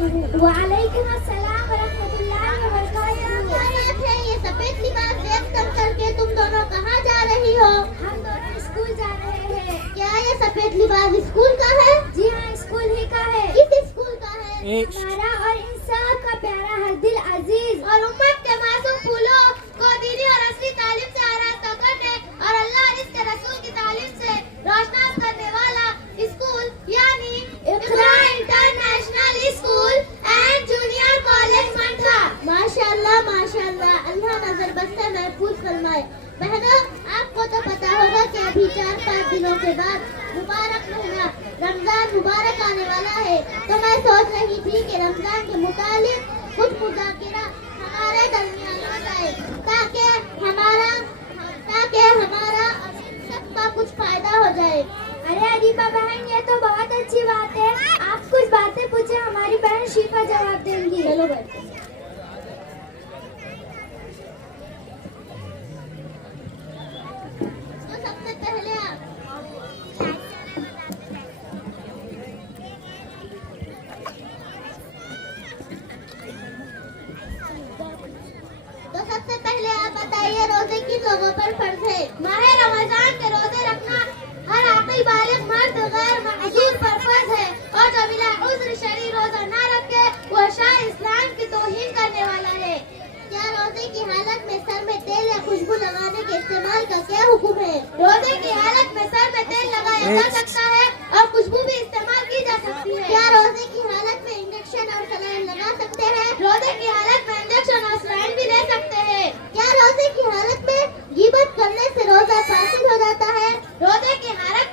वालेकुम अस्सलाम वरहमतुल्लाहि वबरकातुहू। ये सफेद लिबास देख करके तुम दोनों कहाँ जा रही हो? हम दोनों स्कूल जा रहे हैं। क्या ये सफेद लिबास स्कूल का है? जी हाँ, स्कूल ही का है। किस स्कूल का है? हमारा और इन सब का प्यारा हर दिल अजीज और उम्मत के मासूम फूलों को दीनी और असली तालीम से आरास्ता करने और अल्लाह और इसके रसूल की तालीम से रोशनास करने वाला स्कूल यानी Iqra international school and junior college Mantha. माशाअल्लाह माशाअल्लाह, अल्लाह नजर बद से महफूज फरमाए। बहनों, आपको तो पता होगा कि अभी 4-5 दिनों के बाद मुबारक महीना रमजान मुबारक आने वाला है, तो मैं सोच रही थी कि रमजान के मुतालिक कुछ मुज़ाकिरा हमारे दरमियान हो जाए ताकि हमारा सबका कुछ फायदा हो जाए। अरे अरीबा बहन, ये तो बहुत अच्छी बात है। आप कुछ बातें पूछे, हमारी बहन शिफा जवाब देंगी। चलो बैठो। तो सबसे पहले आप बताइए, रोजे किन लोगों पर फर्ज है? माह रमजान के रोजे रखना हर आकिल बालिग मर्द गैर मअज़ूर पर फर्ज है, और जो बिला उज़्र शरई रोजा ना रखे वो शाह इस्लाम की तौहीन करने वाला है। क्या रोजे की हालत में सर में तेल या खुशबू लगाने के इस्तेमाल का क्या हुक्म है? रोजे की हालत में सर में तेल लगाया जा सकता है और खुशबू भी इस्तेमाल की जा सकती है। क्या रोजे की हालत में इंजेक्शन और सलाइन लगा सकते हैं? रोजे की हालत में इंजेक्शन और सलाइन भी ले सकते हैं। क्या रोजे की हालत में गिबत करने से रोजा फासिद हो जाता है? रोजे की हालत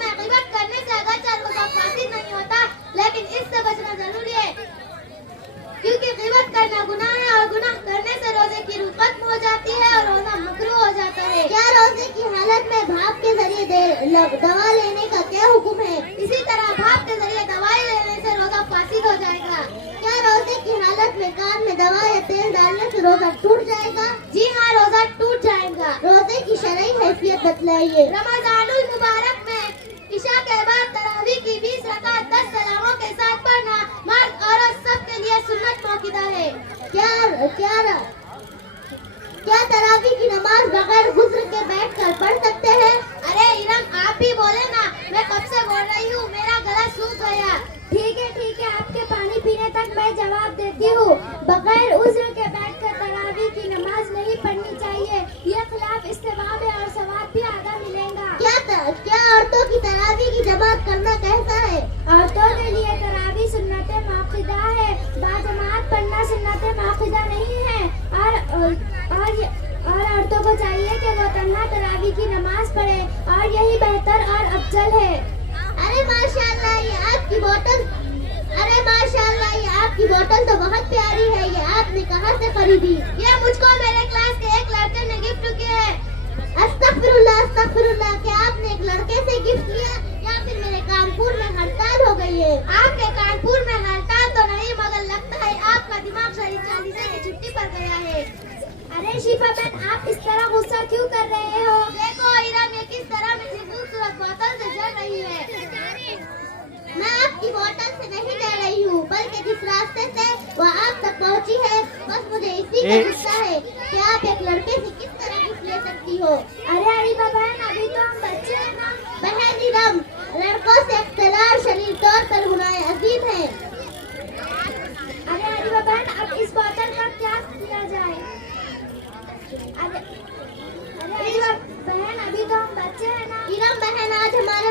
में गिबत करने से अगरचे रोजा फासिद नहीं होता, लेकिन इससे बचना जरूरी है क्योंकि गिबत करना गुनाह है और गुनाह करने से रोजे की रूह खत्म हो जाती है और रोजा मकरूह हो जाता है। क्या रोजे की हालत में भाप के जरिए दवा लेने का क्या हुक्म है? इसी तरह भाप के जरिए दवाई लेने से रोजा फासिद हो जाएगा। क्या रोजे की हालत में कान में दवा या तेल डालने से रोजा टूट जाएगा? जी हाँ, रोजा टूट जाएगा। रोजे की शरई हैसियत बतलाइए। रमजानुल मुबारक में इशा के बाद तरावी की 20 रकात 10 सलामों के साथ पढ़ना मर्द औरत सब के लिए सुन्नत मौक़िदा है। क्या तरावी की नमाज बगैर गुस्ल के बैठकर पढ़ सकते हैं? अरे इरम, आप ही बोले ना, मैं कब से बोल रही हूँ, मेरा गला सूख गया। ठीक है, आपके पानी पीने तक मैं जवाब देती हूँ। बगैर उज़्र के बैठकर तरावी की नमाज नहीं पढ़नी चाहिए। ये खिलाफ इस्तेमाल है और सवाब भी आधा मिलेगा। क्या औरतों की तरावी की जमात करना कैसा है? औरतों के लिए तरावी सुन्नते मौक़िदा है, बाजमात पढ़ना सुन्नते मौक़िदा नहीं है। और औरतों को चाहिए कि वो तन्हा तरावी की नमाज पढ़े और यही बेहतर और अफजल है। अरे माशाअल्लाह, ये आपकी बोतल तो बहुत प्यारी है। ये आपने कहाँ से खरीदी? ये मुझको मेरे क्लास के एक लड़के ने गिफ्ट किया है। अस्तगफिरुल्लाह, क्या आपने एक लड़के से गिफ्ट लिया या फिर मेरे कानपुर में हड़ताल हो गई है? आपके कानपुर में हड़ताल तो नहीं, मगर लगता है आपका दिमाग शरीफ चालीसे की छुट्टी पर गया है। अरे शिफा बहन, आप इस तरह गुस्सा क्यों कर रहे हो? देखो इरम, ये किस तरह मेरी खूबसूरत बोतल से जल रही है। मैं आपकी बोतल से नहीं डर रही हूँ, बल्कि जिस रास्ते से वो आप तक पहुँची है, बस मुझे इसी का गुस्सा है कि आप एक लड़के से किस तरह गिफ्ट ले सकती हो। अरे अरीबा बहन, अभी तो हम बच्चे हैं ना। बहन इरम, लड़कों से इख्तिलाफ शरीफ तौर पर गुनाह अजीम है। अरे अरीबा बहन, अब इस बोतल का क्या किया जाए? अरे अरीबा बहन, अभी तो हम बच्चे हैं ना। इरम बहन, आज हमारे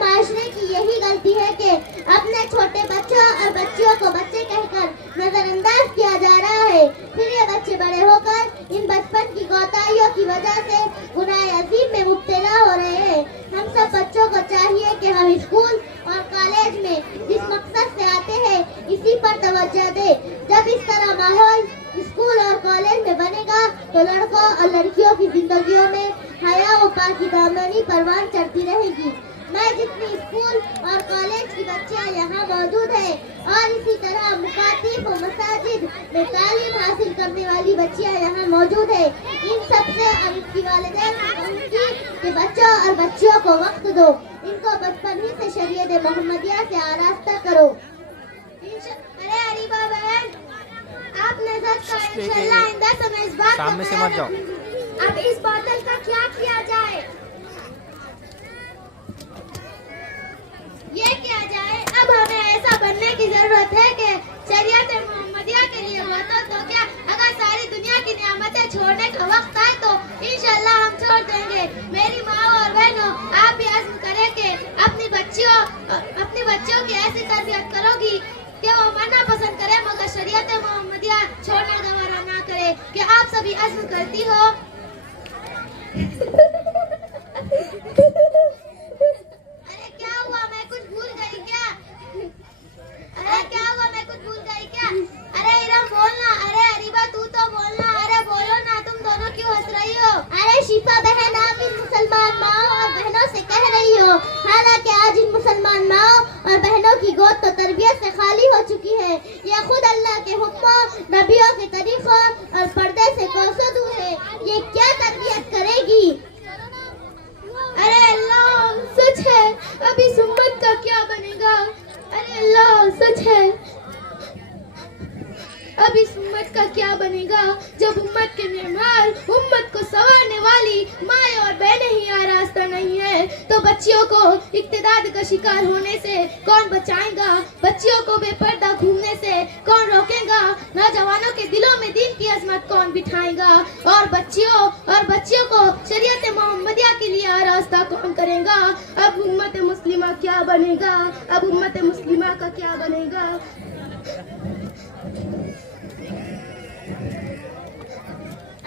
माशरे की यही गलती है कि अपने छोटे बच्चों और बच्चियों को बच्चे कहकर नजरअंदाज किया जा रहा है। फिर ये बच्चे बड़े होकर इन बचपन की कोताहियों की वजह से गुनाह अजीम में मुब्तला हो रहे हैं। हम सब बच्चों को चाहिए कि हम स्कूल और कॉलेज में जिस मकसद से आते हैं इसी पर तवज्जो दें। जब इस तरह माहौल स्कूल और कॉलेज में बनेगा तो लड़कों और लड़कियों की जिंदगियों में हया व पाकीदामनी परवान चढ़ती रहेगी। मैं जितनी स्कूल और कॉलेज की बच्चियां यहाँ मौजूद है और इसी तरह मुकातिब व मसाजिद में तालीम हासिल करने वाली बच्चियां यहाँ मौजूद है, इन सबसे और इसकी वालिदैन के बच्चों और बच्चियों को वक्त दो। इनको बचपन ही से शरीयत मोहम्मदिया से आरास्ता करो। अरे अरीबा बहन, आपने सच कहा, इंशाल्लाह आइंदा समय इस बात सामने से मत जाओ। अब इस बोतल का क्या किया जाए? ये किया जाए, अब हमें ऐसा बनने की जरूरत है कि शरीयत मोहम्मदिया के लिए होता तो क्या, अगर सारी दुनिया की नियामतें छोड़ने का वक्त आए तो इंशाल्लाह हम छोड़ देंगे। मेरी माँ और बहनों, आप भी अज़्म करें कि अपनी बच्चियों की ऐसी तरबियत करोगी कि वो मरना पसंद करे मगर शरीयत मोहम्मदिया छोड़ना गवारा ना करे। कि आप सभी अज़्म करती हो? अरे क्या हुआ, मैं कुछ भूल गई क्या? अरे क्या हुआ, मैं कुछ भूल गई क्या? अरे इरम बोलना, अरे अरीबा तू तो बोलना, अरे बोलो ना, तुम दोनों क्यों हंस रही हो? अरे शिफा बहन, आप इन मुसलमान माओ और बहनों से कह रही हो, हालांकि आज इन मुसलमान माओ और बहनों की गोद तो तरबियत से खाली हो चुकी है। ये खुद अल्लाह के हुक्मों, नबियों के तरीकों और पर्दे से कोसों दूर है। ये क्या तरबियत करेगी? अरे अल्लाह, सच है, अब इस उम्मत का क्या बनेगा? अरे अल्लाह, सच है, अब इस उम्मत का क्या बनेगा जब उम्मत के मेहमान, उम्मत को संवारने वाली माए और बहनें ही आरास्ता नहीं है, तो बच्चियों को इक्तिदाद का शिकार होने से कौन बचाएगा? बच्चियों को बेपर्दा घूमने से कौन रोकेगा? नौजवानों के दिलों में दीन की अजमत कौन बिठाएगा? और बच्चियों को शरीयत मोहम्मदिया के लिए आरास्ता कौन करेगा? अब उम्मत मुस्लिमा क्या बनेगा? अब उम्मत मुस्लिमा का क्या बनेगा?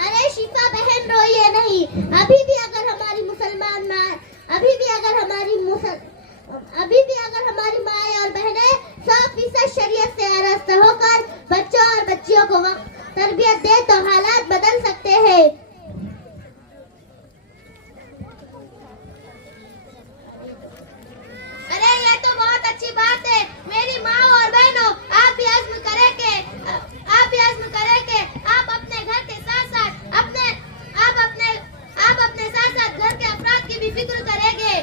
अरे शिफा बहन, रोइए नहीं। अभी भी अगर हमारी माएँ और बहनें 100% शरीयत से आरास्ता होकर बच्चों और बच्चियों को तरबियत दे तो हालात बदल सकते हैं। अरे ये तो बहुत अच्छी बात है। मेरी माँ और बहनों, आप भी अज़्म करें कि आप अपने घर के साथ साथ घर के अफराद की भी फिक्र करेंगे।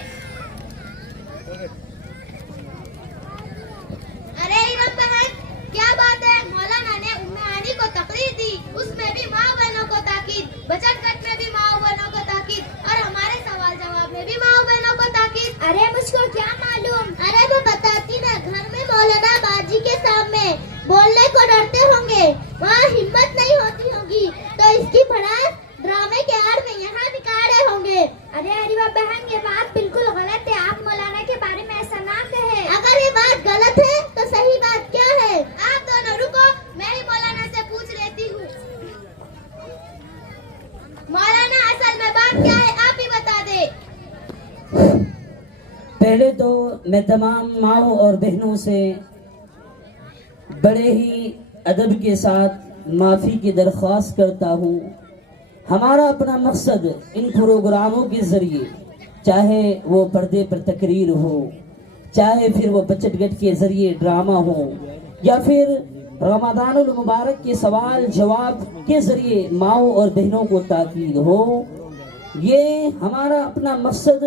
अरे इरम बहन, क्या बात है? मौलाना ने उम्मे आनी को तकरीर दी, उसमें भी माँ बहनों को ताकीद, बचत गट में भी माँ बहनों को ताकीद और हमारे सवाल जवाब में भी माँ बहनों को ताकीद। अरे मुझको क्या मालूम? अरे वो बताती ना, घर में मौलाना बाजी के सामने बोलने को डरते होंगे, वहाँ हिम्मत नहीं होती होगी, तो इसकी भड़ास ड्रामे के आड़ में यहाँ निकाले होंगे। अरे अरीबा बहन, ये बात बिल्कुल गलत है। आप मौलाना के बारे में ऐसा ना कहे। अगर ये बात गलत है तो सही बात क्या है? आप दोनों रुको, मैं ही मौलाना से पूछ लेती हूँ। मौलाना, असल में बात क्या है, आप ही बता दे। पहले तो मैं तमाम माओ और बहनों से बड़े ही अदब के साथ माफ़ी की दरख्वास्त करता हूँ। हमारा अपना मकसद इन प्रोग्रामों के ज़रिए, चाहे वो पर्दे पर तकरीर हो, चाहे फिर वो बचत गट के ज़रिए ड्रामा हो, या फिर रमज़ानुल मुबारक के सवाल जवाब के ज़रिए माओ और बहनों को ताकीद हो, ये हमारा अपना मकसद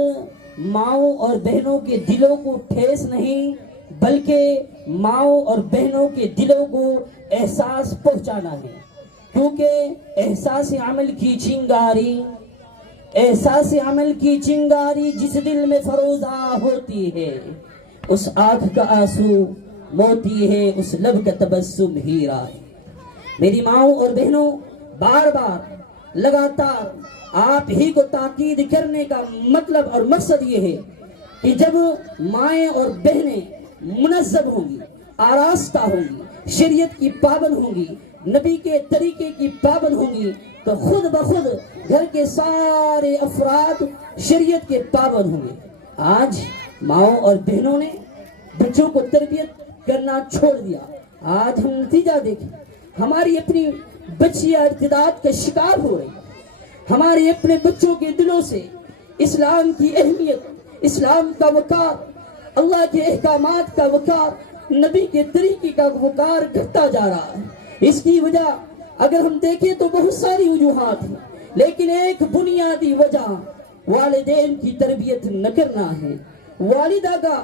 माओ और बहनों के दिलों को ठेस नहीं, बल्कि माओ और बहनों के दिलों को एहसास पहुंचाना है। क्योंकि एहसास अमल की चिंगारी जिस दिल में फरोजा होती है, उस आँख का आंसू मोती है, उस लब का तबस्सुम हीरा है। मेरी माओ और बहनों, बार बार लगातार आप ही को ताकीद करने का मतलब और मकसद ये है कि जब माएँ और बहनें मुनज़्ज़म होंगी, आरास्ता होंगी, शरीयत की पाबंद होंगी, नबी के तरीके की पाबंद होंगी, तो खुद ब खुद घर के सारे अफराद शरीयत के पाबंद होंगे। आज माओ और बहनों ने बच्चों को तरबियत करना छोड़ दिया। आज हम नतीजा देखें, हमारी अपनी बच्चियां इर्तिदाद का शिकार हो रही। हमारे अपने बच्चों के दिलों से इस्लाम की अहमियत, इस्लाम का वकार, अल्लाह के अहकामात का वकार, नबी के तरीके का वकार घटता जा रहा है। इसकी वजह अगर हम देखें तो बहुत सारी वजूहात हैं, लेकिन एक बुनियादी वजह वालिदैन की तरबियत न करना है। वालिदा का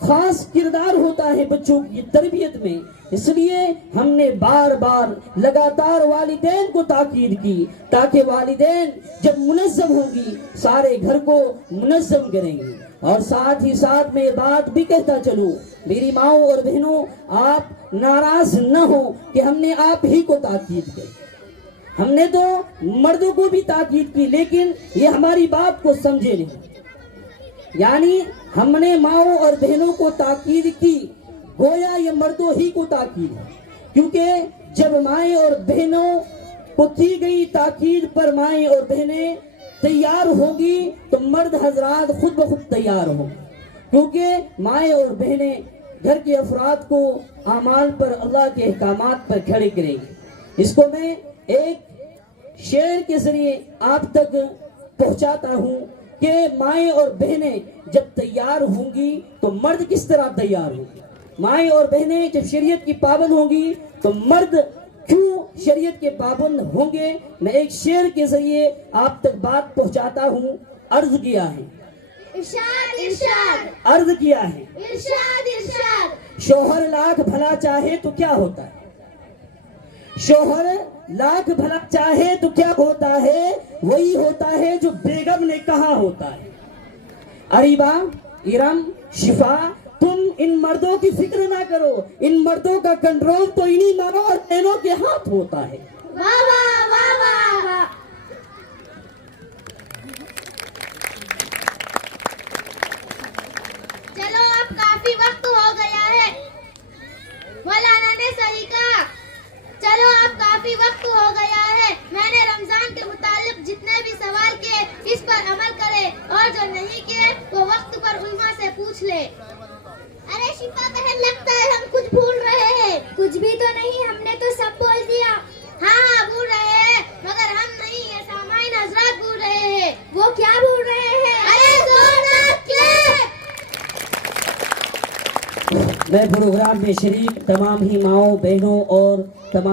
खास किरदार होता है बच्चों की तरबियत में। इसलिए हमने बार बार लगातार वालिदैन को ताकीद की ताकि वालिदैन जब मुनज़्ज़म होंगी सारे घर को मुनज़्ज़म करेंगी। और साथ ही साथ मैं बात भी कहता चलूं, मेरी माओ और बहनों, आप नाराज न हो कि हमने आप ही को ताकीद की। हमने तो मर्दों को भी ताकीद की, लेकिन ये हमारी बात को समझे नहीं। यानी हमने माओ और बहनों को ताकीद की, गोया ये मर्दों ही को ताकीद है। क्योंकि जब माएँ और बहनों को की गई ताकीद पर माएँ और बहनें तैयार होगी तो मर्द हजरात खुद ब खुद तैयार होंगे। क्योंकि माएँ और बहनें घर के अफराद को आमाल पर, अल्लाह के अहकामात पर खड़े करेंगे। इसको मैं एक शेर के जरिए आप तक पहुंचाता हूं कि माएँ और बहनें जब तैयार होंगी तो मर्द किस तरह तैयार होंगे। माएँ और बहनें जब शरीयत की पाबंद होंगी तो मर्द क्यों शरीयत के पाबंद होंगे। मैं एक शेर के जरिए आप तक बात पहुंचाता हूं। अर्ज किया है, इरशाद इरशाद, अर्ज किया है, इरशाद इरशाद। शोहर लाख भला चाहे तो क्या होता है, शोहर लाख भला चाहे तो क्या होता है, वही होता है जो बेगम ने कहा होता है। अरीबा, इरम, शिफा, तुम इन मर्दों की फिक्र ना करो, इन मर्दों का कंट्रोल तो इन्हीं माँ और बहनों के हाथ होता है। वाह वाह वाह वाह वाह। चलो अब काफी वक्त हो गया है। मौलाना ने सही कहा, चलो अब काफी वक्त हो गया है। मैंने रमजान के मुतालिक जितने भी सवाल किए इस पर अमल करे और जो नहीं किए वो वक्त पर उलमा से पूछ ले। अरे शिफा बहन, लगता है हम कुछ भूल रहे हैं। कुछ भी तो नहीं, हमने तो सब बोल दिया। हाँ भूल रहे हैं, मगर हम नहीं, ये सामाइन हजरात भूल रहे हैं। वो क्या भूल रहे हैं? अरे जोरदार क्लैप। मैं प्रोग्राम में शरीक तमाम ही माओ, बहनों और तमाम